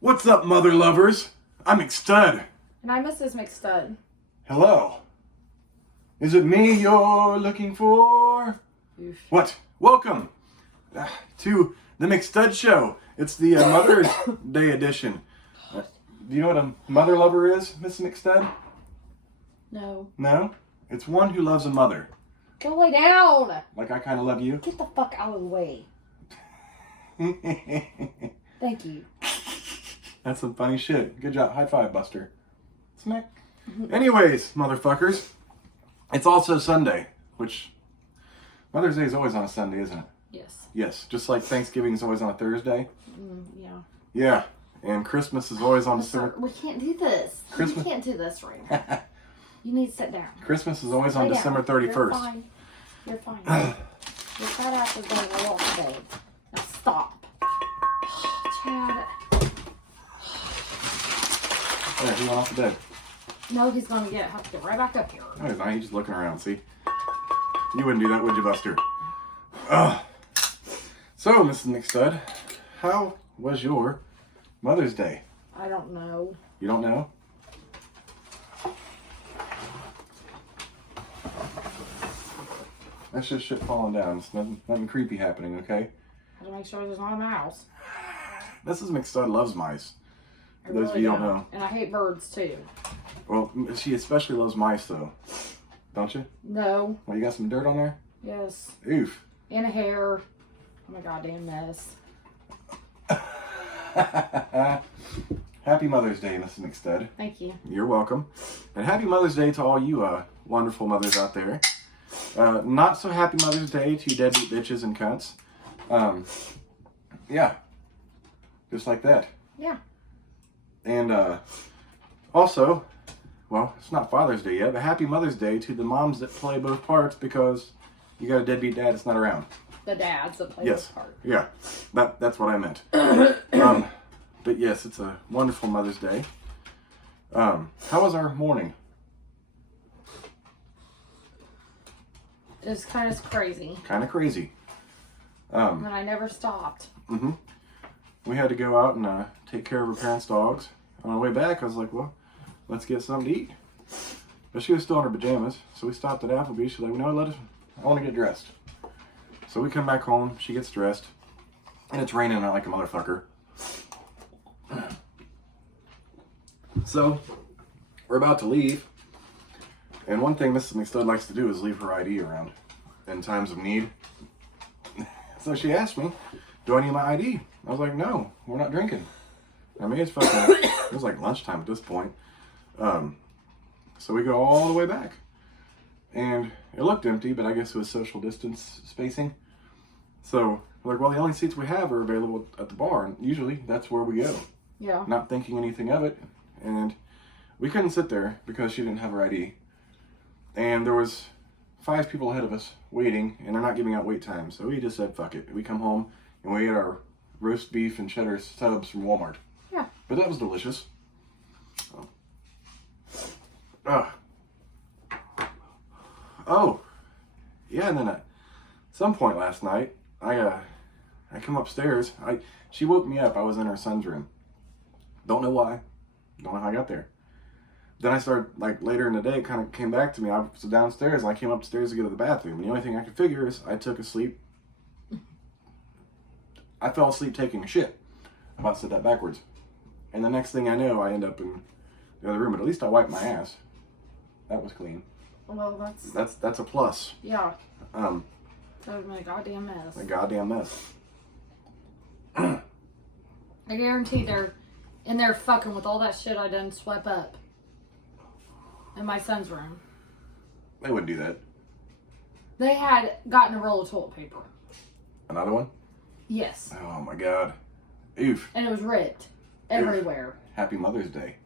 What's up, mother lovers? I'm McStud. And I'm Mrs. McStud. Hello. Is it me you're looking for? Oof. What? Welcome to the McStud Show. It's the Mother's Day edition. Do you know what a mother lover is, Mrs. McStud? No. No? It's one who loves a mother. Go lay down! Like I kind of love you. Get the fuck out of the way. Thank you. That's some funny shit. Good job. High five, Buster. Smack. Anyways, motherfuckers. It's also Sunday, which Mother's Day is always on a Sunday, isn't it? Yes. Yes. Just like Thanksgiving is always on a Thursday. Yeah. Yeah. And Christmas is always on December. We can't do this. Christmas- We can't do this right now. You need to sit down. Christmas is always on Lay December down. 31st. You're fine. You're fine. Your fat ass is going to walk today. Now stop. Chad. Yeah, he went off the bed. No, he's going to have to get right back up here. No, he's not. He's just looking around, see? You wouldn't do that, would you, Buster? So, Mrs. McStud, how was your Mother's Day? I don't know. You don't know? That's just shit falling down. It's nothing creepy happening, okay? I have to make sure there's not a mouse. Mrs. McStud loves mice. I For those of really you who don't know. And I hate birds too. Well, she especially loves mice, though. Don't you? No. Well, you got some dirt on there? Yes. Oof. And a hair. Oh my goddamn mess. Happy Mother's Day, Mrs. McStud. Thank you. You're welcome. And happy Mother's Day to all you wonderful mothers out there. Not so happy Mother's Day to you deadbeat bitches and cunts. Yeah. Just like that. Yeah. And also, well, it's not Father's Day yet, but happy Mother's Day to the moms that play both parts because you got a deadbeat dad that's not around. The dads that play Yes. this part. Yeah. That's what I meant. But yes, it's a wonderful Mother's Day. How was our morning? It was kind of crazy. Kind of crazy. And I never stopped. Mm-hmm. We had to go out and take care of her parents' dogs. On our way back, I was like, well, let's get something to eat. But she was still in her pajamas, so we stopped at Applebee's. She's like, no, I want to get dressed. So we come back home, she gets dressed, and it's raining out like a motherfucker. So, we're about to leave. And one thing Mrs. McStud likes to do is leave her ID around in times of need. So she asked me, do I need my ID? I was like, no, we're not drinking. I mean, it was like lunchtime at this point. So we go all the way back. And it looked empty, but I guess it was social distance spacing. So we're like, well, the only seats we have are available at the bar. And usually that's where we go. Yeah. Not thinking anything of it. And we couldn't sit there because she didn't have her ID. And there was 5 people ahead of us waiting, and they're not giving out wait time. So we just said, fuck it. We come home and we ate our roast beef and cheddar subs from Walmart. Yeah. But that was delicious. Oh, yeah, and then at some point last night, I come upstairs. She woke me up. I was in her son's room. Don't know why. Don't know how I got there. Then I started, like, later in the day, it kind of came back to me. I was downstairs, and I came upstairs to go to the bathroom. And the only thing I could figure is I fell asleep taking a shit. I about said that backwards. And the next thing I know, I end up in the other room. But at least I wiped my ass. That was clean. Well, That's a plus. yeah. That That would have been a goddamn mess. a goddamn mess. I guarantee they're in there fucking with all that shit I done swept up in my son's room. They wouldn't do that. They had gotten a roll of toilet paper. Another one? Yes. Oh my god. Oof. And it was ripped everywhere. Happy Mother's Day.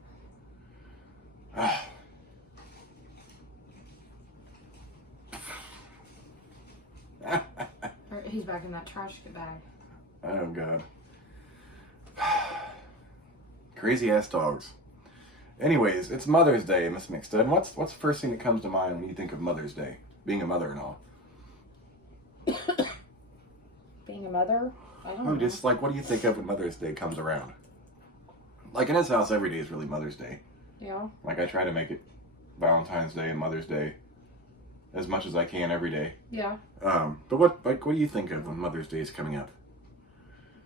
He's back in that trash bag. Oh god. Crazy ass dogs. Anyways, it's Mother's Day, Miss McStud. What's the first thing that comes to mind when you think of Mother's Day? Being a mother and all. Being a mother? I don't Oh, know. just like, what do you think of when Mother's Day comes around? Like in his house, every day is really Mother's Day. Yeah. Like I try to make it Valentine's Day and Mother's Day as much as I can every day. Yeah. But what do you think of when Mother's Day is coming up?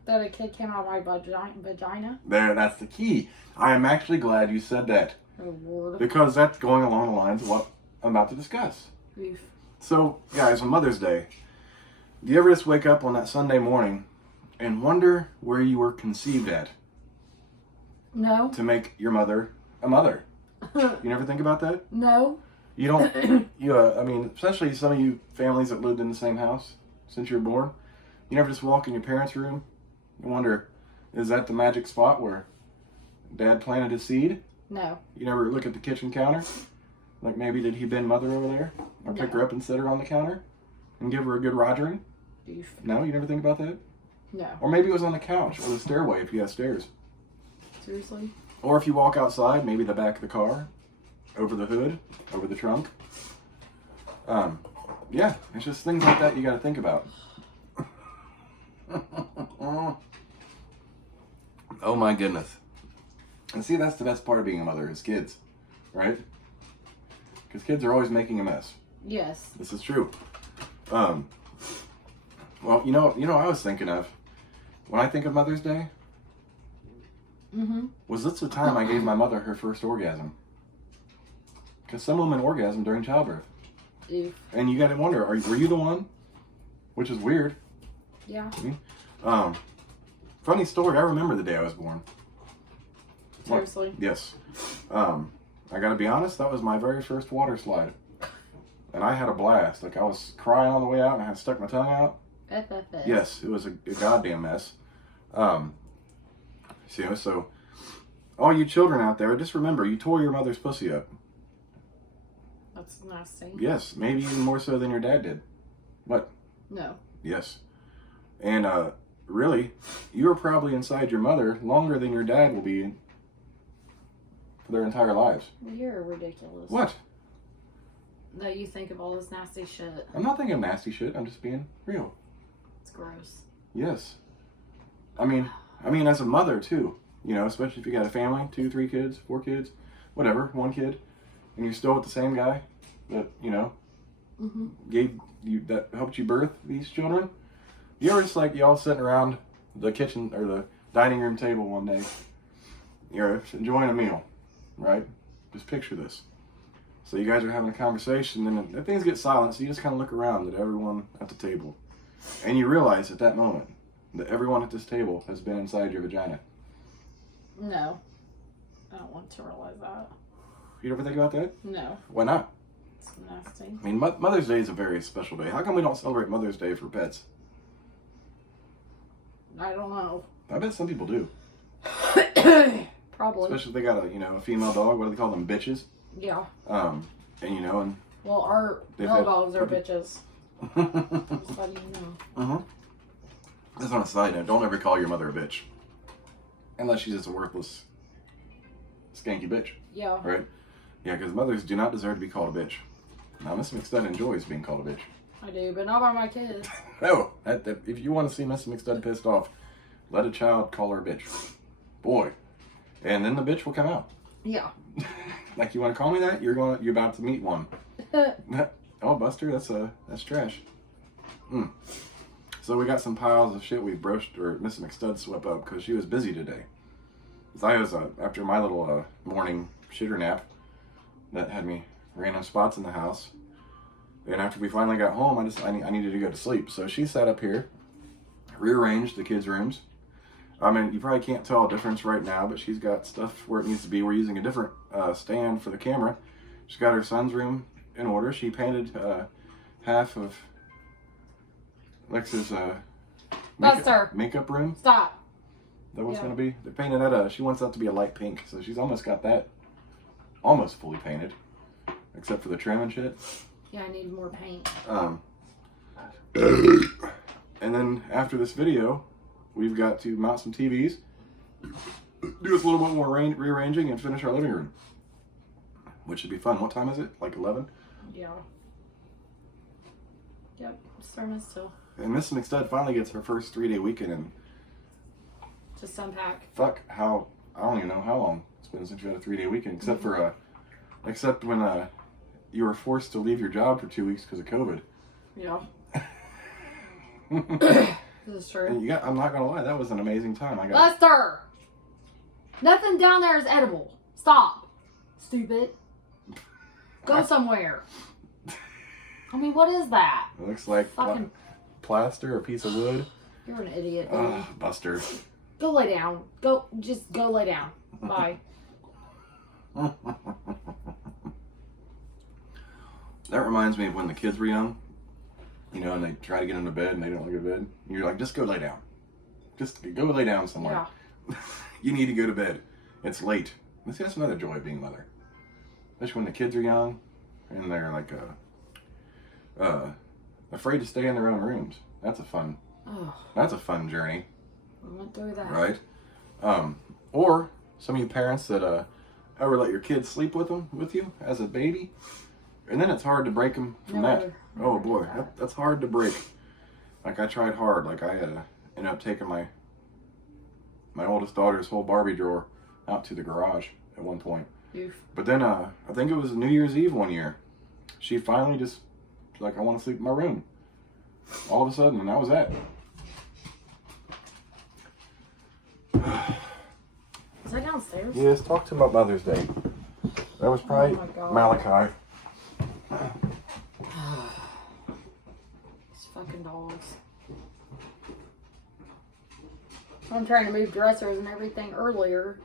That a kid came out of my vagina. That's the key. I am actually glad you said that. Oh, Lord. Because that's going along the lines of what I'm about to discuss. Oof. So, guys, on Mother's Day, do you ever just wake up on that Sunday morning and wonder where you were conceived at? No. To make your mother a mother. You never think about that? No. You don't, I mean, especially some of you families that lived in the same house since you were born. You never just walk in your parents' room and wonder, is that the magic spot where Dad planted his seed? No. You never look at the kitchen counter? Like maybe did he bend Mother over there? Or pick her up and set her on the counter? And give her a good rogering? Oof. No? You never think about that? No. Or maybe it was on the couch or the stairway if you have stairs. Seriously? Or if you walk outside, maybe the back of the car, over the hood, over the trunk. Yeah, it's just things like that you got to think about. Oh my goodness. And see, that's the best part of being a mother is kids, right? Because kids are always making a mess. Yes. This is true. Well, you know, I was thinking of when I think of Mother's Day. Mm-hmm. Was this the time I gave my mother her first orgasm? Because some women orgasm during childbirth. Oof. And you got to wonder, were you the one? Which is weird. Yeah. Funny story, I remember the day I was born. Seriously? What? Yes. I got to be honest, that was my very first water slide. And I had a blast. Like, I was crying on the way out and I had stuck my tongue out. FFS. Yes, it was a goddamn mess. So, all you children out there, just remember, you tore your mother's pussy up. That's nasty. Yes, maybe even more so than your dad did. What? No. Yes. And, really, you were probably inside your mother longer than your dad will be for their entire lives. You're ridiculous. What? That you think of all this nasty shit. I'm not thinking nasty shit. I'm just being real. It's gross. Yes. I mean, as a mother, too. You know, especially if you got a family, 2, 3 kids, 4 kids, whatever, 1 kid. And you're still with the same guy that, you know, that helped you birth these children. You ever just like y'all sitting around the kitchen or the dining room table one day, you're enjoying a meal, right? Just picture this. So you guys are having a conversation and things get silent, so you just kind of look around at everyone at the table. And you realize at that moment that everyone at this table has been inside your vagina. No. I don't want to realize that. You ever think about that? No. Why not? It's nasty. I mean, Mother's Day is a very special day. How come we don't celebrate Mother's Day for pets? I don't know. I bet some people do. Probably. Especially if they got a female dog. What do they call them? Bitches? Yeah. And Well, our male dogs are bitches. Just letting you know. That's on a side note. Don't ever call your mother a bitch. Unless she's just a worthless, skanky bitch. Yeah. Right? Yeah, because mothers do not deserve to be called a bitch. Now, Miss McStud enjoys being called a bitch. I do, but not by my kids. No. If you want to see Miss McStud pissed off, let a child call her a bitch. Boy. And then the bitch will come out. Yeah. Like, you want to call me that? You're about to meet one. Oh, Buster, that's trash. So we got some piles of shit we brushed, or Miss McStud swept up because she was busy today. I was, after my little morning shitter nap that had me random spots in the house. And after we finally got home, I needed to go to sleep. So she sat up here, rearranged the kids' rooms. I mean, you probably can't tell a difference right now, but she's got stuff where it needs to be. We're using a different stand for the camera. She's got her son's room in order. She painted half of Lex's makeup room. Stop. That was going to be. They painted that. She wants that to be a light pink, so she's almost got that almost fully painted, except for the trim and shit. Yeah, I need more paint. And then after this video, we've got to mount some TVs, do us a little bit more rearranging, and finish our living room, which should be fun. What time is it? Like 11? Yeah. Yep, starting still. And Miss McStud finally gets her first 3-day weekend, and Just unpack. fuck how I don't even know how long it's been since you had a 3-day weekend, except for except when you were forced to leave your job for 2 weeks because of COVID. Yeah. This is true. And I'm not gonna lie, that was an amazing time. Lester! Nothing down there is edible. Stop. Stupid. Go somewhere. I mean, what is that? It looks like fucking plaster, a piece of wood. You're an idiot. Buster. Go lay down. Just go lay down. Bye. That reminds me of when the kids were young, you know, and they try to get into bed and they don't want to go to bed. And you're like, just go lay down. Just go lay down somewhere. Yeah. You need to go to bed. It's late. See, that's another joy of being a mother. Especially when the kids are young and they're like afraid to stay in their own rooms. That's a fun journey. We went through that. Right? Or some of you parents that ever let your kids sleep with you as a baby, and then it's hard to break them from that. Oh boy, that's hard to break. Like I tried hard. Like I ended up taking my oldest daughter's whole Barbie drawer out to the garage at one point. Oof. But then I think it was New Year's Eve one year. She finally just like, I want to sleep in my room. All of a sudden, and that was that. Is that downstairs? Yes, talk to him about Mother's Day. That was probably Malachi. These fucking dogs. I'm trying to move dressers and everything earlier.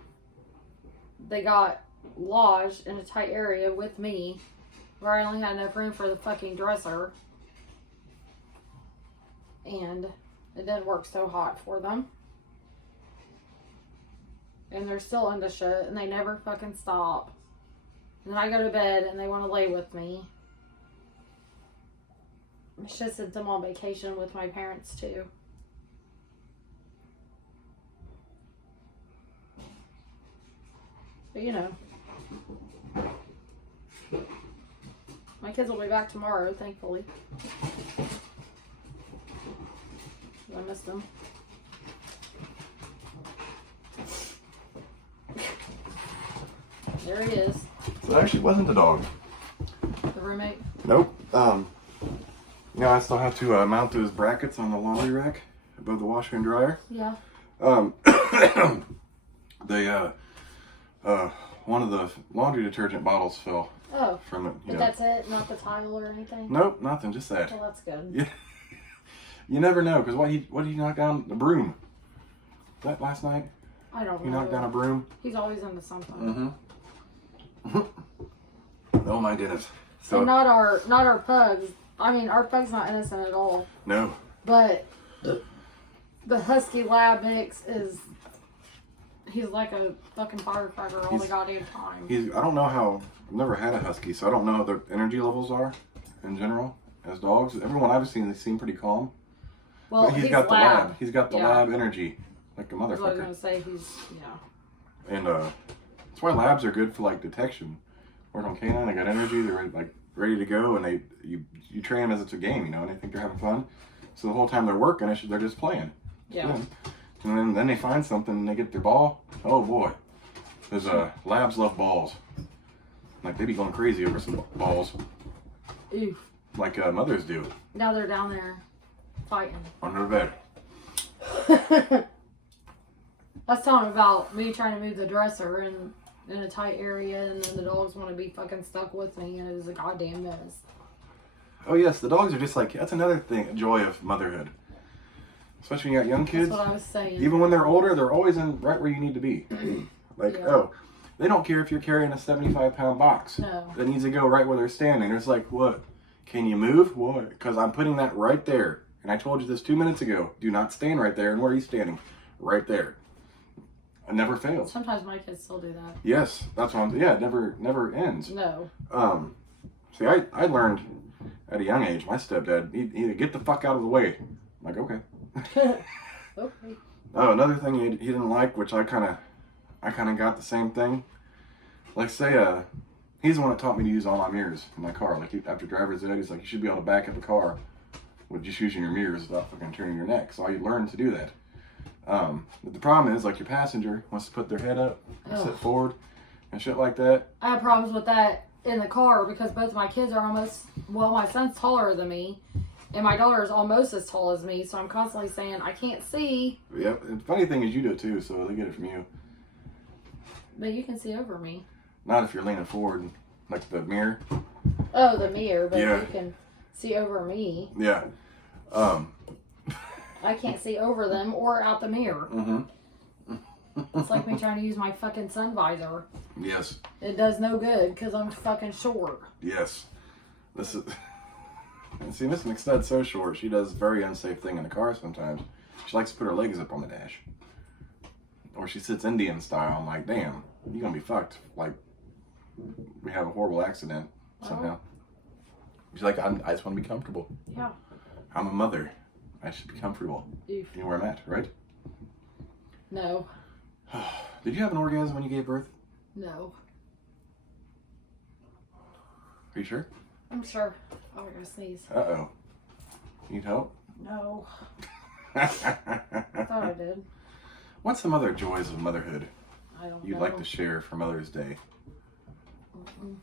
They got lodged in a tight area with me where I only had enough room for the fucking dresser. And it didn't work so hot for them. And they're still into shit and they never fucking stop. And then I go to bed and they want to lay with me. It's just since I'm on vacation with my parents too. But you know. My kids will be back tomorrow, thankfully. I missed them. There he is. So it actually wasn't the dog. The roommate? Nope. You know, I still have to mount those brackets on the laundry rack above the washer and dryer. Yeah. One of the laundry detergent bottles fell. Oh. From it. But that's it? Not the tile or anything? Nope, nothing. Just that. Well, that's good. Yeah. You never know, because what did he knock down? The broom. Was that last night? I don't know. He knocked down a broom? He's always into something. Oh my goodness. So and not our pugs. I mean, our pug's not innocent at all. No. But the Husky Lab mix he's like a fucking firecracker all the goddamn time. I don't know how, I've never had a Husky, so I don't know how their energy levels are in general as dogs. Everyone I've seen, they seem pretty calm. Well, he's got the lab. He's got the lab energy, like a motherfucker. That's what I was gonna say. And that's why labs are good for like detection. Work on canine, they got energy, they're ready to go, and you train them as it's a game, you know, and they think they're having fun. So the whole time they're working, they're just playing. Yeah. And then they find something and they get their ball. Oh boy, those labs love balls. Like they be going crazy over some balls. Oof. Like mothers do. Now they're down there fighting. Under the bed. I was telling him about me trying to move the dresser in a tight area, and then the dogs want to be fucking stuck with me, and it was a goddamn mess. Oh yes, the dogs are just like, that's another thing, a joy of motherhood. Especially when you got young kids. That's what I was saying. Even when they're older, they're always right where you need to be. They don't care if you're carrying a 75-pound box. No. That needs to go right where they're standing. It's like, what? Can you move? What? Because I'm putting that right there. And I told you this 2 minutes ago. Do not stand right there. And where are you standing? Right there. It never fails. Sometimes my kids still do that. Yes, that's what it never ends. No. See, I learned at a young age, my stepdad, he'd get the fuck out of the way. I'm like, okay. Okay. Oh, another thing he didn't like, which I kind of got the same thing. Like, say, he's the one that taught me to use all my mirrors in my car. Like, after driver's ed, he's like, you should be able to back up a car with just using your mirrors without fucking turning your neck. So I learned to do that. But the problem is, like, your passenger wants to put their head up, and sit Ugh. forward, and shit like that. I have problems with that in the car because both of my kids are almost, well, my son's taller than me, and my daughter is almost as tall as me, so I'm constantly saying, I can't see. Yep. And the funny thing is, you do it too, so they get it from you. But you can see over me. Not if you're leaning forward, like the mirror. Oh, the mirror, but Yeah. you can see over me. Yeah. I can't see over them or out the mirror. Mm-hmm. It's like me trying to use my fucking sun visor. Yes. It does no good because I'm fucking short. Yes. This is. And see, Miss McStud's so short, she does a very unsafe thing in the car sometimes. She likes to put her legs up on the dash. Or she sits Indian style. I'm like, damn, you're going to be fucked. Like, we have a horrible accident somehow. She's like, I just want to be comfortable. Yeah. I'm a mother. I should be comfortable. Oof. You know where I'm at, right? No. Did you have an orgasm when you gave birth? No. Are you sure? I'm sure. Oh, I gotta sneeze. Uh-oh. Need help? No. I thought I did. What's some other joys of motherhood I don't you'd know. like to share for Mother's Day? Mm-mm.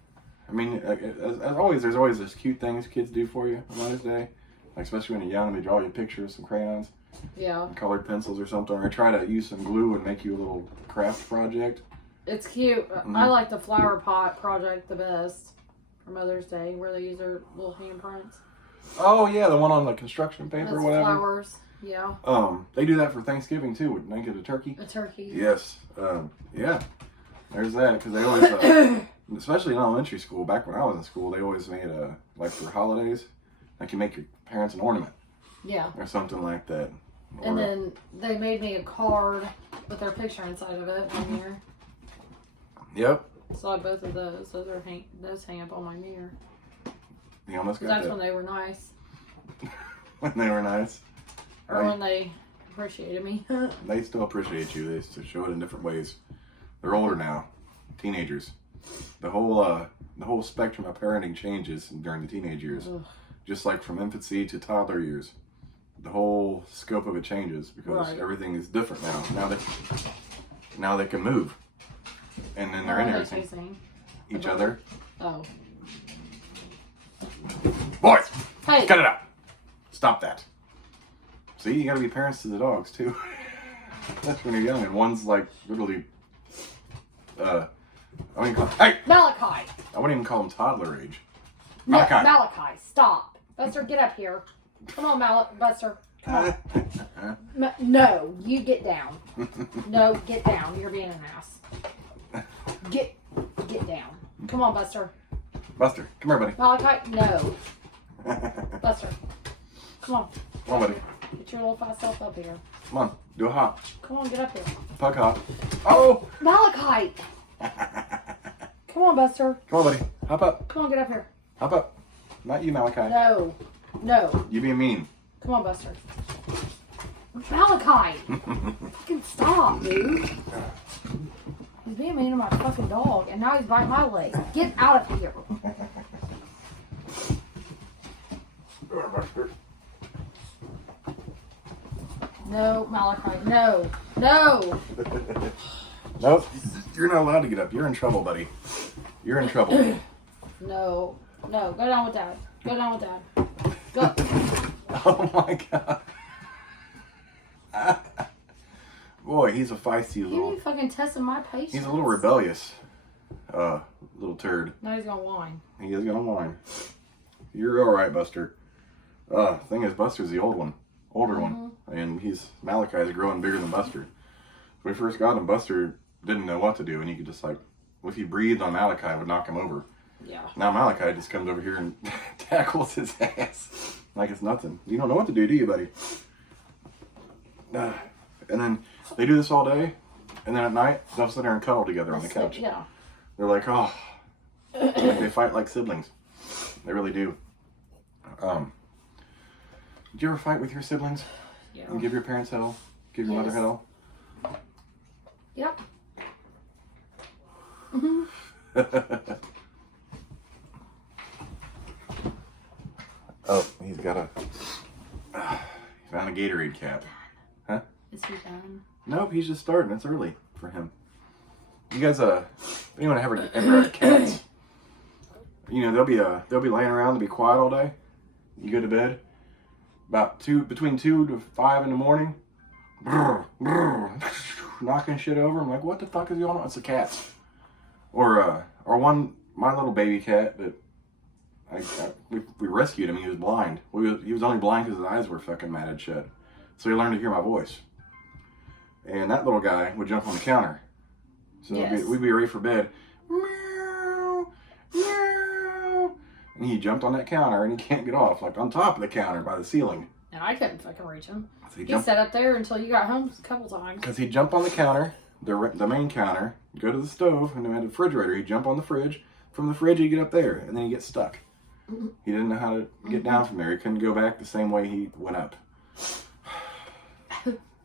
I mean, as always, there's always those cute things kids do for you on Mother's Day. Like, especially when you're young, they draw you pictures, some crayons, Yeah. colored pencils or something, or try to use some glue and make you a little craft project. It's cute. Mm-hmm. I like the flower pot project the best for Mother's Day, where they use their little handprints. Oh yeah, the one on the construction paper or It's whatever. flowers. Yeah. They do that for Thanksgiving too. Would they get a turkey? A turkey. Yes. Yeah. There's that because they always, especially in elementary school. Back when I was in school, they always made like for holidays, like you make your parents an ornament Yeah. or something like that. And Or- then they made me a card with their picture inside of it one year. Yep. So I have both of those. Those hang up on my mirror. You almost 'Cause got that's that when they were nice. when they were nice. Or Right. when they appreciated me. They still appreciate you. They still show it in different ways. They're older now, teenagers. The whole spectrum of parenting changes during the teenage years, Ugh. just like from infancy to toddler years. The whole scope of it changes because Right. everything is different now. Now they can move, and then they're What in are they everything. chasing? Each other. Oh. Boys, Hey. cut it out. Stop that. See, you gotta be parents to the dogs too. That's when you're young, and one's like literally. I wouldn't call. Hey, Malachi. I wouldn't even call them toddler age. No, Malachi. Malachi, stop. Buster, get up here. Come on, Buster. Come on. No, you get down. No, get down. You're being an ass. Get down. Come on, Buster. Buster, come here, buddy. Malachi, no. Buster. Come on. Come on, buddy. Get your little fat self up here. Come on, do a hop. Come on, get up here. Pug hop. Oh! Malachi! Come on, Buster. Come on, buddy. Hop up. Come on, get up here. Hop up. Not you, Malachi. No. No. You being mean. Come on, Buster. Malachi! Fucking stop, dude. He's being mean to my fucking dog, and now he's biting my leg. Get out of here. No, Malachi. No. No. Nope. You're not allowed to get up. You're in trouble, buddy. You're in trouble. No. No. Go down with Dad. Go down with Dad. Go. Oh my god. Boy, he's a feisty You little. be fucking testing my patience. He's a little rebellious. Little turd. Now he's gonna whine. He is gonna whine. You're all right, Buster. Thing is, Buster's the older one, and Malachi's growing bigger than Buster. When we first got him, Buster didn't know what to do, and you could just if he breathed on Malachi, it would knock him over. Yeah. Now Malachi just comes over here and tackles his ass like it's nothing. You don't know what to do you, buddy? And then they do this all day, and then at night they'll sit there and cuddle together on the couch. Yeah. They're like, oh, like they fight like siblings. They really do. Did you ever fight with your siblings? Yeah. And give your parents hell? Give your mother Yes. hell? Yep. Mhm. Oh, he's got he found a Gatorade cap. Huh? It's he done? Nope, he's just starting. It's early for him. You guys, anyone ever had cats? You know, they'll be laying around, they'll be quiet all day. You go to bed about between 2 to 5 in the morning. Brr, brr, knocking shit over. I'm like, what the fuck is going on? It's the cats. Or my little baby cat that we rescued him. He was blind. He was only blind because his eyes were fucking matted shut. So he learned to hear my voice. And that little guy would jump on the counter. So yes. we'd be ready for bed. Meow, meow. And he jumped on that counter and he can't get off. Like on top of the counter by the ceiling. And I couldn't fucking reach him. So he sat up there until you got home a couple times. Because he'd jump on the counter, the main counter, go to the stove, and then at the refrigerator, he'd jump on the fridge. From the fridge, he'd get up there, and then he'd get stuck. Mm-hmm. He didn't know how to get down from there. He couldn't go back the same way he went up.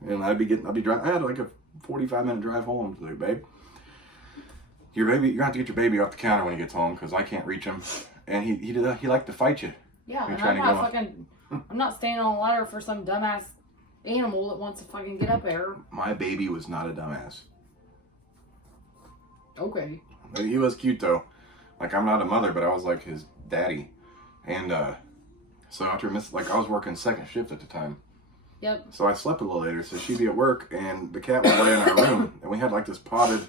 And I'd be driving. I had like a 45-minute drive home. Like, babe, you're gonna have to get your baby off the counter when he gets home because I can't reach him. And he liked to fight you. Yeah, and I'm not standing on a ladder for some dumbass animal that wants to fucking get up there. My baby was not a dumbass. Okay. He was cute though. Like I'm not a mother, but I was like his daddy. And so after I was working second shift at the time. Yep. So I slept a little later. So she'd be at work, and the cat would lay in our room, and we had like this potted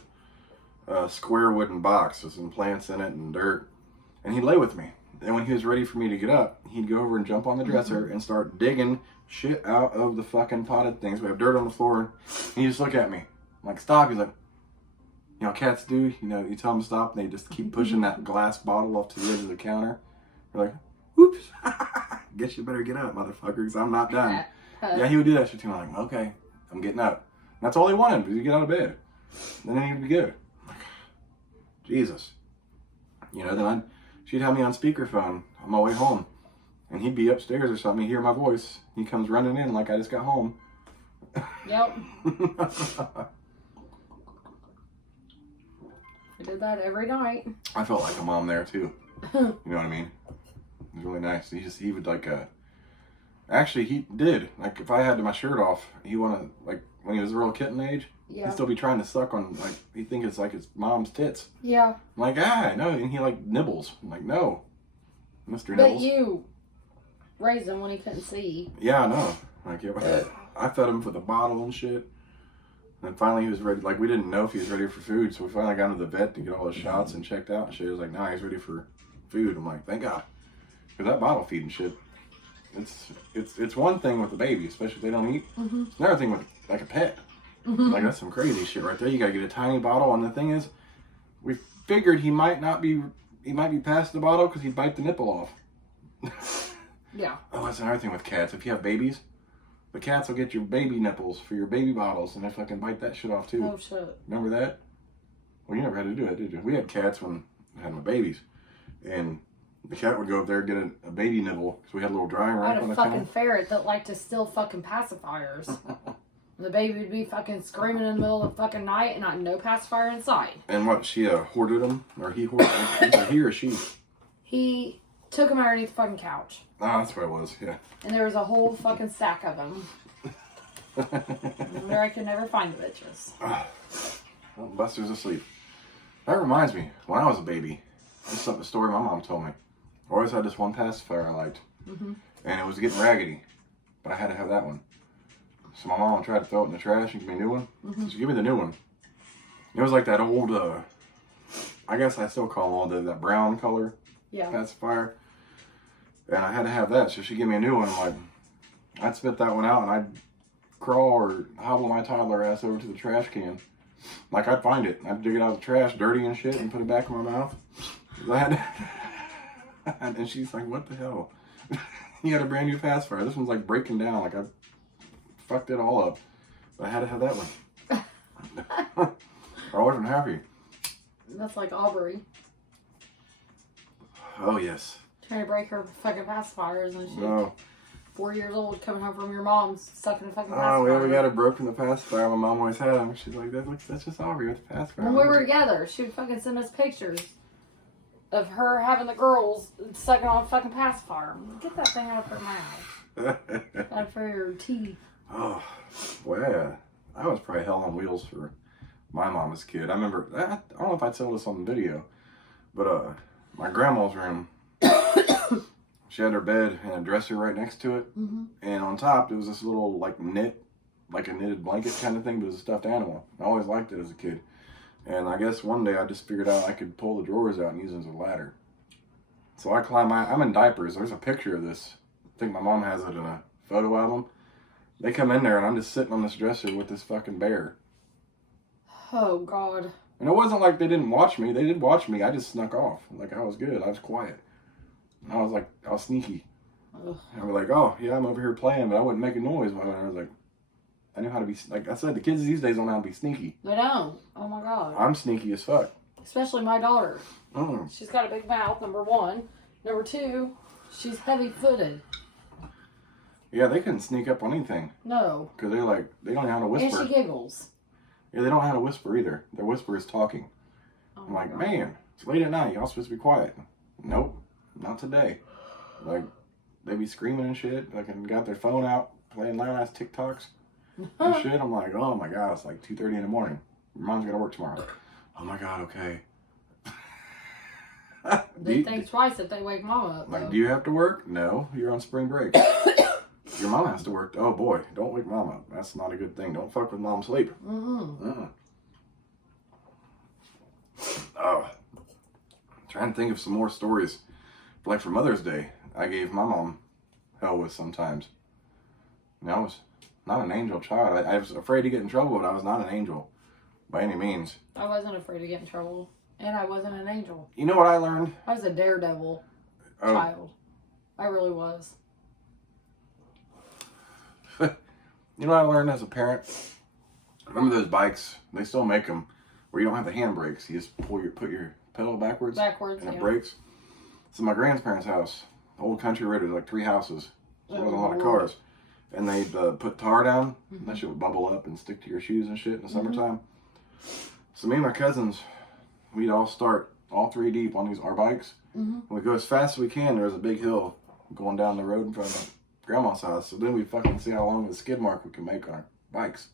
square wooden box with some plants in it and dirt, and he'd lay with me. And when he was ready for me to get up, he'd go over and jump on the dresser and start digging shit out of the fucking potted things. We have dirt on the floor, and he'd just look at me. I'm like, stop. He's like, you know, cats do. You know, you tell them to stop, and they just keep pushing that glass bottle off to the edge of the counter. You're like, whoops. Guess you better get up, motherfucker, because I'm not done. Yeah, he would do that shit to me. I'm like, okay, I'm getting up. And that's all he wanted, was to get out of bed. And then he'd be good. Like, Jesus. You know, then she'd have me on speakerphone on my way home. And he'd be upstairs or something. He'd hear my voice. He comes running in like I just got home. Yep. I did that every night. I felt like a mom there too. You know what I mean? It was really nice. He would like actually he did. Like if I had my shirt off, he wanna like when he was a real kitten age, he'd still be trying to suck on like he think it's like his mom's tits. Yeah. I'm like, no, and he like nibbles. I'm like, no. Mr. Nibbles. But you raised him when he couldn't see. Yeah, I know. Like I fed him with a bottle and shit. And finally he was ready. Like we didn't know if he was ready for food, so we finally got to the vet to get all his shots and checked out and shit. He was like, nah, he's ready for food. I'm like, thank God. Because that bottle feeding shit, it's one thing with the baby, especially if they don't eat. Mm-hmm. It's another thing with like a pet. Mm-hmm. Like that's some crazy shit right there. You gotta get a tiny bottle, and the thing is, we figured he might be past the bottle because he'd bite the nipple off. Yeah. Oh, that's another thing with cats. If you have babies, the cats will get your baby nipples for your baby bottles, and they fucking bite that shit off too. Oh shit. Remember that? Well, you never had to do that, did you? We had cats when I had my babies, and the cat would go up there and get a baby nibble because we had a little drying rack on the I had a fucking ferret that liked to steal fucking pacifiers. And the baby would be fucking screaming in the middle of the fucking night and not no pacifier in sight. And what, she hoarded them? Or he hoarded them? He or she? He took them underneath the fucking couch. Oh, that's what it was, yeah. And there was a whole fucking stack of them. Where I could never find the bitches. Well, Buster's asleep. That reminds me, when I was a baby, this is a story my mom told me. I always had this one pacifier I liked. Mm-hmm. And it was getting raggedy. But I had to have that one. So my mom tried to throw it in the trash and give me a new one. Mm-hmm. So she gave me the new one. It was like that old, I guess I still call them that brown color pacifier. And I had to have that. So she gave me a new one. I'm like, I'd spit that one out and I'd crawl or hobble my toddler ass over to the trash can. Like I'd find it. I'd dig it out of the trash, dirty and shit, and put it back in my mouth. And she's like, what the hell? You got a brand new pacifier. This one's like breaking down. Like I fucked it all up. But I had to have that one. I wasn't happy. That's like Aubrey. Oh, yes. Trying to break her fucking pacifiers and she's 4 years old coming home from your mom's stuck in a fucking pacifier. Oh, we got her broken the pacifier. My mom always had them. She's like, that's just Aubrey with the pacifier. When we were together, she would fucking send us pictures of her having the girls sucking on a fucking pacifier. Get that thing out of her mouth. Out of her teeth. Oh, well, yeah. I was probably hell on wheels for my mom as a kid. I remember, I don't know if I told this on the video, but my grandma's room, she had her bed and a dresser right next to it. Mm-hmm. And on top, there was this little, like a knitted blanket kind of thing, but it was a stuffed animal. I always liked it as a kid. And I guess one day I just figured out I could pull the drawers out and use it as a ladder. So I climb out. I'm in diapers. There's a picture of this. I think my mom has it in a photo album. They come in there and I'm just sitting on this dresser with this fucking bear. Oh, God. And it wasn't like they didn't watch me. They did watch me. I just snuck off. Like, I was good. I was quiet. And I was sneaky. Ugh. And I was like, oh, yeah, I'm over here playing, but I wouldn't make a noise. When I was like, I knew how to be, like I said, the kids these days don't know how to be sneaky. They don't. Oh, my God. I'm sneaky as fuck. Especially my daughter. Mm. She's got a big mouth, number one. Number two, she's heavy-footed. Yeah, they couldn't sneak up on anything. No. Because they don't know how to whisper. And she giggles. Yeah, they don't know how to whisper either. Their whisper is talking. Oh, I'm like, God. man, it's late at night. Y'all supposed to be quiet. Nope, not today. Like, they be screaming and shit. Like, and got their phone out, playing loud-ass TikToks and shit. I'm like, oh my God, it's like 2:30 in the morning. Your mom's got to work tomorrow. Oh my God, okay. They think twice if they wake Mama up, Like, though. do you have to work? No, you're on spring break. Your mom has to work. Oh boy, don't wake mom up. That's not a good thing. Don't fuck with mom's sleep. Mm-hmm. Oh, trying to think of some more stories. Like for Mother's Day, I gave my mom hell with sometimes. And I was not an angel child. I was afraid to get in trouble, but I was not an angel by any means. I wasn't afraid to get in trouble. And I wasn't an angel. You know what I learned? I was a daredevil child. I really was. You know what I learned as a parent? Remember those bikes? They still make them where you don't have the handbrakes. You just put your pedal backwards. And it brakes. So my grandparents' house, old country road, was like 3 houses. So there wasn't a lot of cars. And they'd put tar down. And that shit would bubble up and stick to your shoes and shit in the summertime. So me and my cousins, we'd all start all 3 deep on our bikes. We'd go as fast as we can. There was a big hill going down the road in front of Grandma's house. So then we'd fucking see how long of a skid mark we can make on our bikes.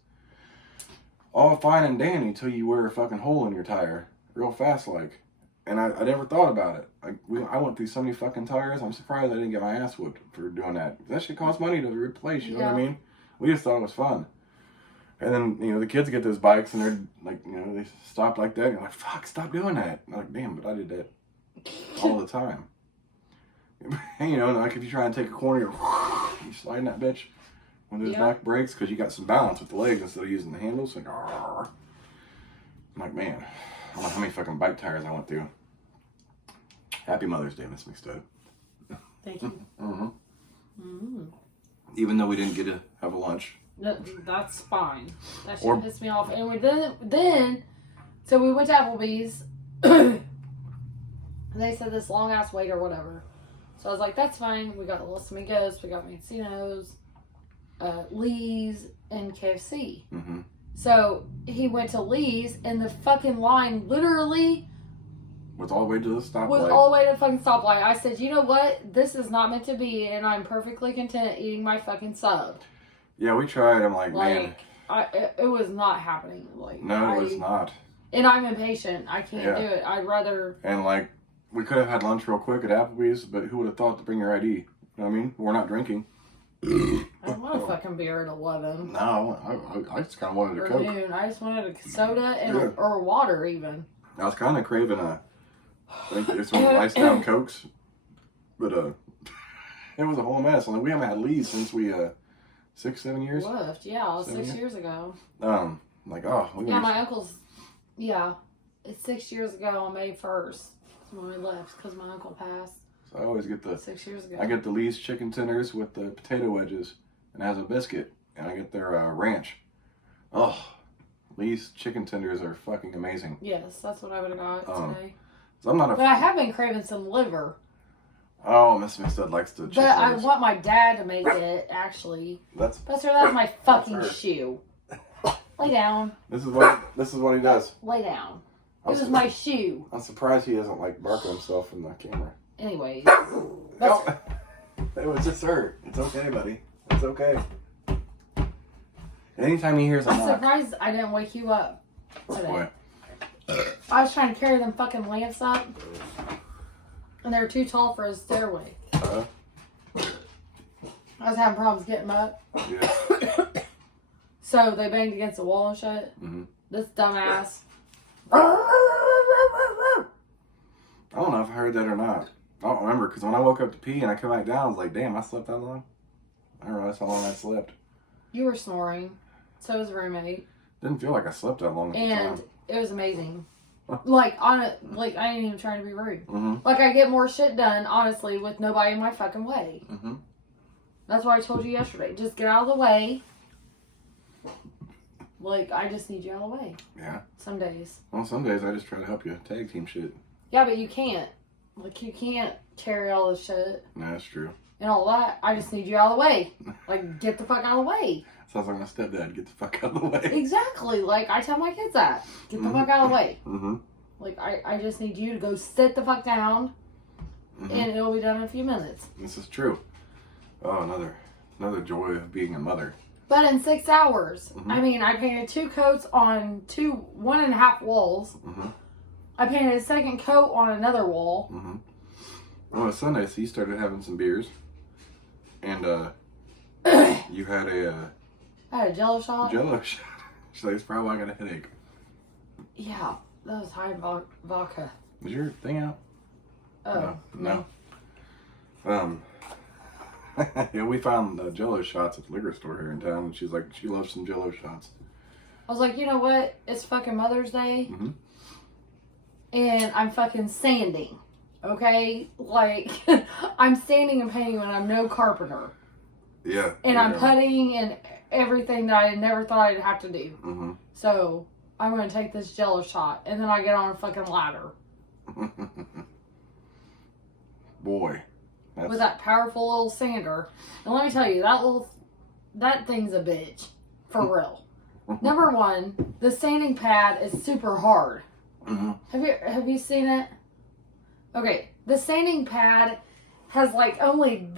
All fine and dandy until you wear a fucking hole in your tire. Real fast like. And I never thought about it. I went through so many fucking tires. I'm surprised I didn't get my ass whooped for doing that. That shit costs money to replace, you know what I mean? We just thought it was fun. And then, you know, the kids get those bikes and they're like, you know, they stop like that. And you're like, fuck, stop doing that. And I'm like, damn, but I did that all the time. And, you know, like if you try and take a corner, you sliding that bitch when those back brakes because you got some balance with the legs instead of using the handles. Like, I'm like, man, I don't know how many fucking bike tires I went through. Happy Mother's Day, Miss McStud. Thank you. Even though we didn't get to have a lunch. No, that's fine. That shit pissed me off. And then, so we went to Applebee's. And they said this long ass wait or whatever. So I was like, that's fine. We got Los Amigos, we got Mancino's, Lee's, and KFC. So he went to Lee's, and the fucking line literally was all the way to the stoplight. Was all the way to the fucking stoplight. I said, you know what? This is not meant to be, and I'm perfectly content eating my fucking sub. Yeah, we tried. I'm like, man. It was not happening. Like, no, it was not. And I'm impatient. I can't do it. I'd rather. And like, we could have had lunch real quick at Applebee's, but who would have thought to bring your ID? You know what I mean? We're not drinking. I don't want a fucking beer at 11. No, I just kind of wanted a Coke. Noon. I just wanted a soda and or water even. I was kind of craving I think it's one of the ice down Cokes, but it was a whole mess. Like, we haven't had Lee's since we 6-7 years. Left, yeah, 6 years ago. Like my uncle's. Yeah, it's 6 years ago on May 1st when we left because my uncle passed. So I always get 6 years ago. I get the Lee's chicken tenders with the potato wedges and it has a biscuit, and I get their ranch. Oh, Lee's chicken tenders are fucking amazing. Yes, that's what I would have got today. So I'm not but I have been craving some liver. Oh, Miss McStud likes the chicken. But I want my dad to make it, actually. That's my fucking shoe. Lay down. This is what he does. Lay down. This is my shoe. I'm surprised he doesn't like bark at himself in the camera. Anyways. It was just her. It's okay, buddy. It's okay. Anytime he hears a I'm knock. surprised I didn't wake you up today. What? I was trying to carry them fucking lamps up, and they were too tall for a stairway. I was having problems getting them up. Yeah. So they banged against the wall and shit. Mm-hmm. This dumbass. I don't know if I heard that or not. I don't remember, because when I woke up to pee and I come back down, I was like, damn, I slept that long? I didn't realize how long I slept. You were snoring. So was the roommate. Didn't feel like I slept that long at the time. And it was amazing. Like, I ain't even trying to be rude. Mm-hmm. Like, I get more shit done, honestly, with nobody in my fucking way. Mm-hmm. That's why I told you yesterday. Just get out of the way. Like, I just need you out of the way. Yeah. Some days. Well, some days I just try to help you tag team shit. Yeah, but you can't. Like, you can't carry all this shit No, that's true. and all that. I just need you out of the way. Like, get the fuck out of the way. Sounds like my stepdad. Get the fuck out of the way. Exactly. Like, I tell my kids that. Get the fuck out of the way. Mm-hmm. Like, I just need you to go sit the fuck down, Mm-hmm. and it'll be done in a few minutes. This is true. Oh, another joy of being a mother. But in 6 hours, Mm-hmm. I mean, I painted 2 coats on 1.5 walls. Mm-hmm. I painted a second coat on another wall. Mm-hmm. Well, on Sunday, so you started having some beers, and you had a I had a Jello shot. Jello shot. She's like, it's probably why I got a headache. Yeah, that was high vodka. Was your thing out? Oh, No. Yeah, we found Jello shots at the liquor store here in town, and she's like, she loves some Jello shots. I was like, you know what? It's fucking Mother's Day, Mm-hmm. and I'm fucking sanding. Okay? Like, I'm sanding and painting when I'm no carpenter. Yeah. And I'm putting and everything that I never thought I'd have to do. Mm-hmm. So, I'm going to take this Jello shot, and then I get on a fucking ladder. Boy. With that powerful little sander. And let me tell you, that thing's a bitch. For real. Number one, the sanding pad is super hard. Mm-hmm. Have you seen it? Okay, the sanding pad has like only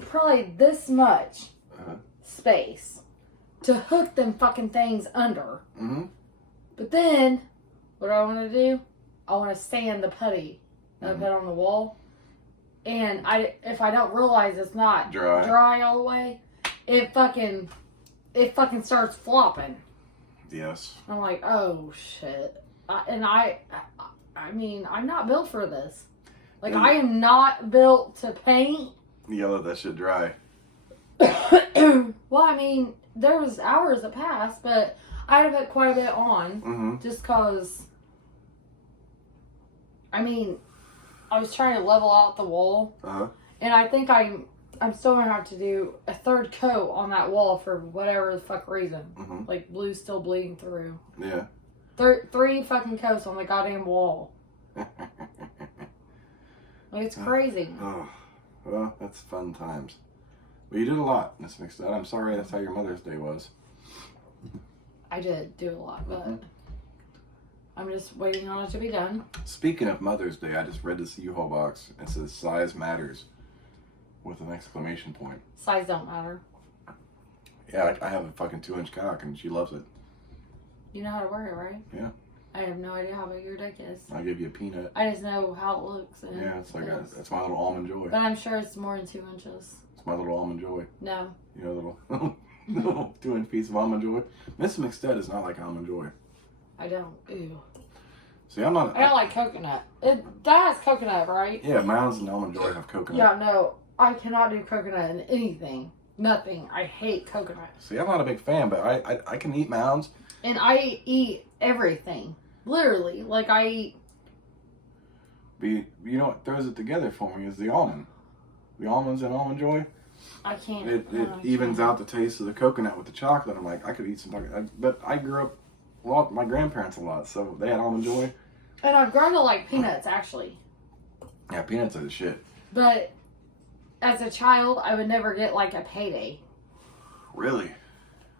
probably this much space to hook them fucking things under. Mm-hmm. But then, what do I want to do? I want to sand the putty that I put on the wall. And if I don't realize it's not dry all the way, it fucking starts flopping. Yes. I'm like, oh shit. I mean, I'm not built for this. Like, I am not built to paint. You gotta let that shit dry. Well, I mean, there was hours that passed, but I had to put quite a bit on. Mm-hmm. Just cause, I mean, I was trying to level out the wall. Uh-huh. And I think I'm still going to have to do a third coat on that wall for whatever the fuck reason. Mm-hmm. Like, blue's still bleeding through. Yeah. 3 fucking coats on the goddamn wall. Like, it's crazy. Oh, well, that's fun times. But you did a lot, Miss McStud. I'm sorry that's how your Mother's Day was. I did do a lot, but I'm just waiting on it to be done. Speaking of Mother's Day, I just read this U-Haul box. It says size matters with an exclamation point. Size don't matter. Yeah, I have a fucking 2-inch cock and she loves it. You know how to wear it, right? Yeah. I have no idea how big your dick is. I'll give you a peanut. I just know how it looks. And Yeah, it's like that's my little Almond Joy. But I'm sure it's more than 2 inches. It's my little Almond Joy. No. You know, little 2-inch piece of Almond Joy. Miss McStud is not like Almond Joy. I don't. Ew. See, I'm not. I don't like coconut. That has coconut, right? Yeah, Mounds and Almond Joy have coconut. Yeah, no. I cannot do coconut in anything. Nothing. I hate coconut. See, I'm not a big fan, but I can eat Mounds. And I eat everything. Literally. Like, I eat... But you know what throws it together for me is the almond. The almonds and Almond Joy. I can't. It evens out the taste of the coconut with the chocolate. I'm like, I could eat some chocolate. But I grew up a lot, my grandparents a lot, so they had Almond Joy. And I've grown to like peanuts, actually. Yeah, peanuts are the shit. But as a child, I would never get like a payday. Really?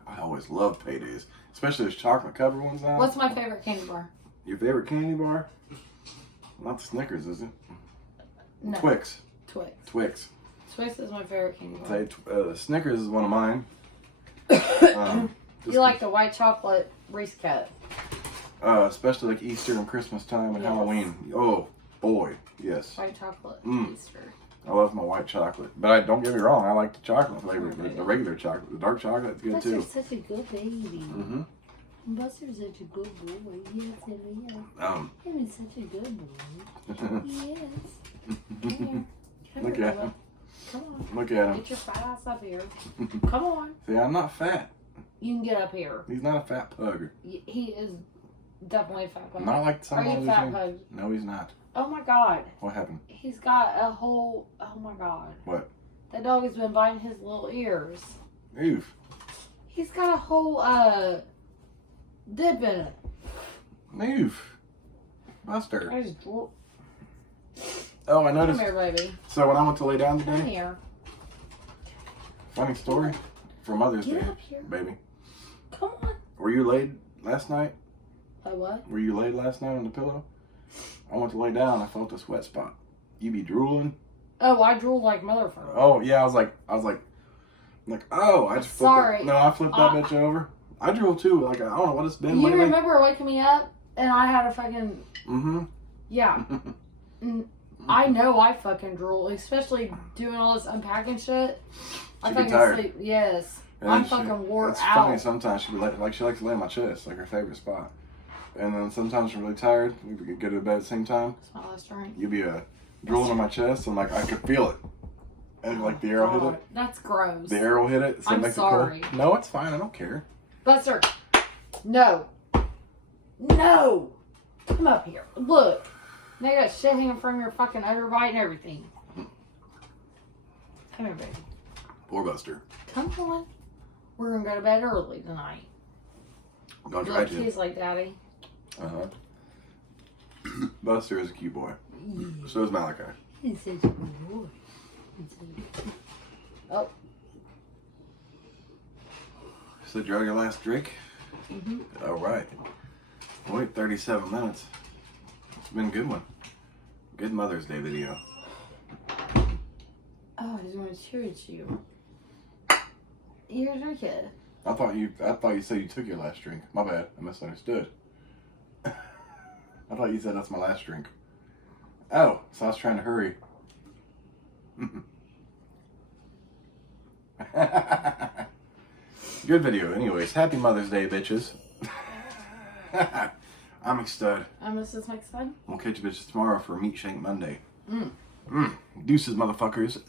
I always loved paydays. Especially those chocolate covered ones now. What's my favorite candy bar? Your favorite candy bar? Not the Snickers, is it? No. Twix. Twix. Twix. Twix is my favorite candy bar. Snickers is one of mine. You like the white chocolate Reese cut. Especially like Easter and Christmas time and Halloween. Oh, boy. Yes. White chocolate Easter. I love my white chocolate. But don't get me wrong, I like the chocolate flavor. The regular chocolate. The dark chocolate is good too. Buster's such a good baby. Mm-hmm. Buster's such a good boy. Yes, it is. He's such a good boy. Yes. Come here. Look at him. Come on. Look at him. Get your fat ass up here. Come on. See, I'm not fat. You can get up here. He's not a fat pug. He is definitely a fat pug. Not like some Are you a fat pug? No, he's not. Oh my god. What happened? He's got a whole. Oh my god. What? That dog has been biting his little ears. Oof. He's got a whole dip in it. Oof. Buster. I just drool. Oh, I noticed. Come here, baby. So when I went to lay down Come today, here. funny story for Mother's Get Day, up here. baby. Come on. Were you laid last night? Like what? Were you laid last night on the pillow? I went to lay down. I felt a sweat spot. You be drooling? Oh, I drool like motherfucker. Oh yeah, I was like, oh, I just flipped Sorry. I flipped that bitch over. I drool too. Like I don't know what it's been You lately. remember waking me up and I had a fucking Mm-hmm. yeah. I know I fucking drool, especially doing all this unpacking shit. I She be fucking tired. sleep. Yes, And I'm she- fucking wore It's out. funny sometimes she likes to lay on my chest, like her favorite spot. And then sometimes she's really tired. We could get to bed at the same time. That's my last drink. You'd be drooling on my chest, and like I could feel it, and like the arrow hit it. That's gross. The arrow hit it. So it I'm makes sorry. It cool. No, it's fine. I don't care. Buster, no, no, come up here. Look, they got shit hanging from your fucking overbite and everything. Come here, baby. Poor Buster. Come on. We're gonna go to bed early tonight. Don't try Look, to. he's like, Daddy. Buster is a cute boy. So is Malachi. He's such a good boy. Oh. So you had your last drink? Mm-hmm. All right. Wait, 37 minutes. It's been a good one. Good Mother's Day video. Oh, I just want to cheer at you. You're drinking. I thought you said you took your last drink. My bad. I misunderstood. I thought you said that's my last drink. Oh, so I was trying to hurry. Good video. Anyways, happy Mother's Day, bitches. I'm McStud. I'm Mrs. McStud. We'll catch you bitches tomorrow for Meat Shank Monday. Deuces, motherfuckers.